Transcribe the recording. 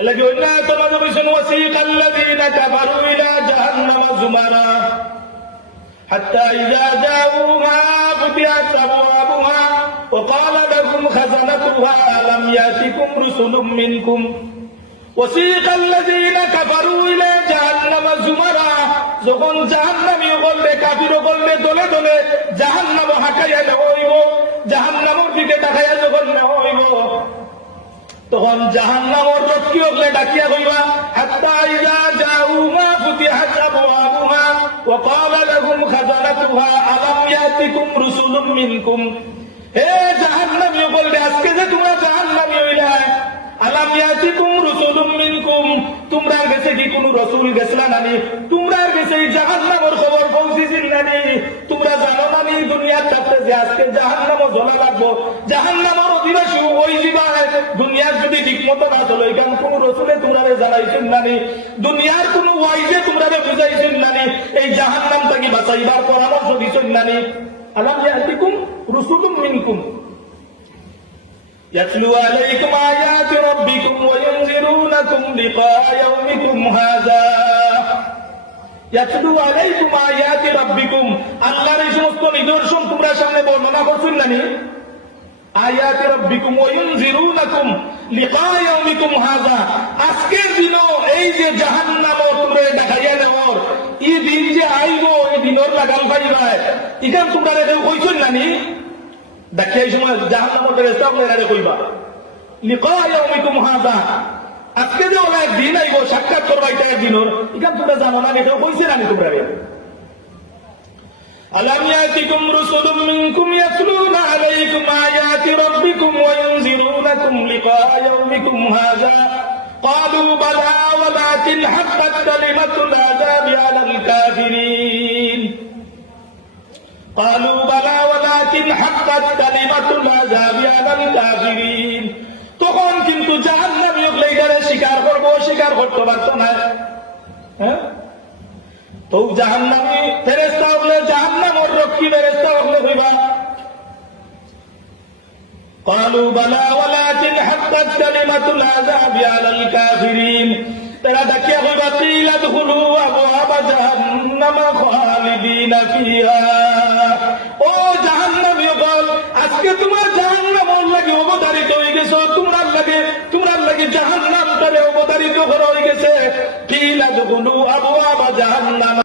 الذي قلنا تمام وسيق الذين كفروا إلى جهنم زمرا حتى إذا جاءوها فتحت أبوابها وقال لهم خزنتها ألم يأتكم رسل منكم وسيق الذين كفروا إلى جهنم زمرا যখন জাহান্নামী বললে কাফির বললে দলে দলে জাহান্নাম হাঁকাইয়া নেওয়া হইব, জাহান্নামের দিকে তাকাইয়া যখন নেওয়া হইব, তখন জাহান্নামের রক্ষী হলে ডাকিয়া হইবা হাত্তা ইযা জাউহা ফুতিহাত আবওয়াবুহা ওয়া ক্বালা লাহুম খাযানাতুহা আলাম ইয়াতিকুম রুসুলুম মিনকুম। হে জাহান্নামী বললে আজকে যে তোমরা জাহান্নামী হইলা, আলাম ইয়াতিকুম রুসুলুম মিনকুম, তোমরা কাছে কি কোন রাসূল গেছলা নানি? তোমরা কাছে জাহান্নামের খবর পৌঁছেছিল নানি? তোমরা জানো নানি দুনিয়ার থাকতে যে আজকে জাহান্নামও জ্বলা লাগবো, জাহান্নামের অধিবাসী ওই দিবা। দুনিয়ার যদি ঠিকমতো না চলো, এখান কোন রসুলে তোমরা জানাইছেন নানি? দুনিয়ার কোন ওয়াইজে তোমরা বুঝাইছেন নানি? এই জাহান্নাম থেকে বাঁচাইবার পরামর্শ দিছেন নানি? আলাম ইয়াতিকুম রুসুলুম মিনকুম يتلو عليكم آيات ربكم وينذرونكم لقاء يومكم هذا يتلو عليكم آيات ربكم আল্লাহর এই সমস্ত নিদর্শন তোমরা সামনে বর্ণনা করছেন নানি? আয়াত রব্বিকুম ওয়া ইউনজিরুনাকুম লিকা ইয়াউমিকুম হাযা, আজকের দিনও এই যে জাহান্নাম তোমরা দেখাইয়া নেওয়ার এই দিন যে আইব, এই দিনের লাগাম পাইবা, ইখান তোমরা কেউ কইছেন নানি? দেখি এই সময় জাহান্নামের ফেরেশতা আপনারা কইবা লিকা ইয়াউমিকুম হাযা, আজকে যে ওলা দিন আইব সাক্ষাৎ করবা, এটা দিনের ইখান তোমরা জানো না, এটা কইছেন নানি তোমরা? ألم يأتكم رسل منكم يتلون عليكم آيات ربكم وينذرونكم لقاء يومكم هذا قالوا بلى ولكن حقت كلمة العذاب على الكافرين قالوا بلى ولكن حقت كلمة العذاب على الكافرين। তখন কিন্তু জাহান্নামী এইটারে স্বীকার করবো, স্বীকার করতে পারতো না। হ্যাঁ, তো জাহান্নামী ফেরেশতা হলে জাহান্নামের রক্ষী ফেরেশতা হলে হইবা قالوا بلى ولكن حقت كلمة العذاب على الكافرين। তারা ডাকিয়া হইবা قيل ادخلوا أبواب جهنم خالدين فيها। ও জাহান্নামী বল, আজকে তোমার জাহান্নামের লাগি অবতারিত হয়ে গেছো, তোমার লাগি জাহান্নাম তারে অবতারিত করা হয়ে গেছে। قيل ادخلوا أبواب جهنم